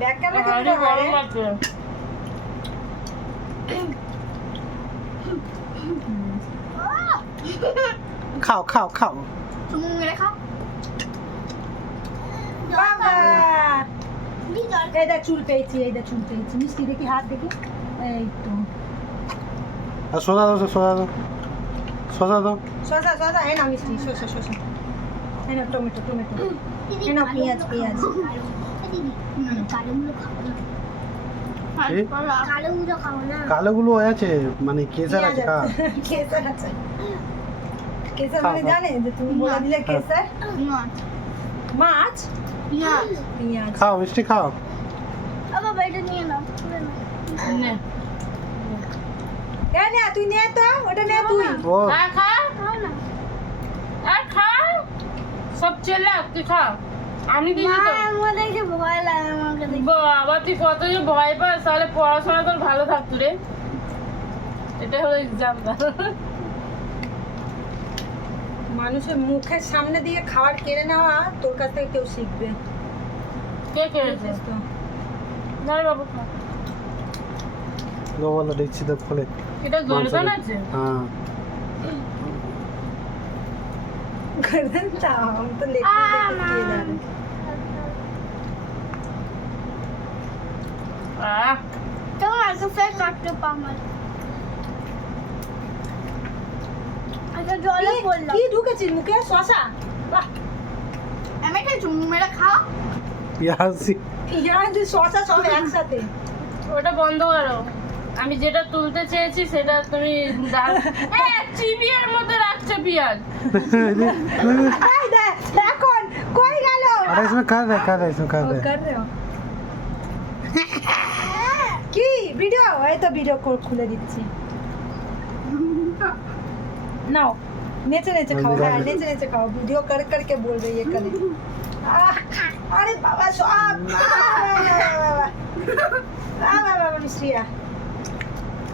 Bag camera ভারী কিন্তু গরম আছে। খাও খাও খাও চুমু মেরে খাও। বাবা এই দেখ চুল পেয়েছি, এই দেখ চুল পেয়েছি। মিষ্টি দেখি, হাত দেখি। এই তো আর সোজা দাও সোজা দাও সোজা দাও শসা শসা এই না মিষ্টি, শসা শসা এই না, টমেটো টমেটো এই না, পেঁয়াজ পেঁয়াজ। কালোগুলো খাবো না। কি? কালোগুলো খাবো না। কালোগুলো আছে মানে কেসার আছে খা কেসার আছে। কেসার খাও, মানে খাও। জানে যে তুমি বলে দিলে কেসার। মাছ পেঁয়াজ। পেঁয়াজ। খাও মিষ্টি খাও বাবা এটা নিয়ে নাও, তুলে নাও। নে। এই নে তুই নে তো, ওটা নে তুই। ও খা খাও না। আর খা, সব চেলা তুই খা, আমি দিদি তো। আমার দেখে ভয় লাগে আমাকে দেখে। বাবা তুই কত যে ভয় পাস, তাহলে পড়াশোনা তোর ভালো থাকতো রে। এটা হলো এক্সাম। মানুষের মুখের সামনে দিয়ে খাবার কেড়ে নেওয়া তোর কাছ থেকে কেউ শিখবে। কে কেড়েছে? বুঝছিস তো? না রে বাবু খা। বলো দেখছি তো খুলে এটা গর্দন আছে? হ্যাঁ गर्दन था हम तो लेके लेके जा रहे। আহ, তোমার আগে ফের কাটতে পামাল। আচ্ছা জলে পড়লাম। কি ঢুকেছিস মুখে? শসা? বাহ, আমি একটা চুমু মেরে খাও। পিয়াসি পেঁয়াজ শসা সব একসাথে। ওটা বন্ধ করো। আমি যেটা তুলতে চেয়েছি সেটা তুমি চিবিয়ের মধ্যে রাখছো পেঁয়াজ। এই দেখ এখন কই গেল? अरे इसमें कर रहे इसमें कर ও, रहे কর রে ও। কি ভিডিও? এই তো ভিডিও খুলে দিচ্ছি। নাও নেচে নেচে খাও, হ্যাঁ নেচে নেচে খাও। ভিডিও कर करके बोल रही है करे। अरे बाबा सॉप বাবা মিষ্টিয়া।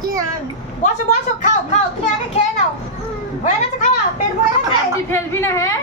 কি নাম? বসো বসো খাও খাও, তুমি আগে খেয়ে নাও। হয়ে গেছে খাওয়া? পেট ভরে গেছে? তুই ফেলবি না? হ্যাঁ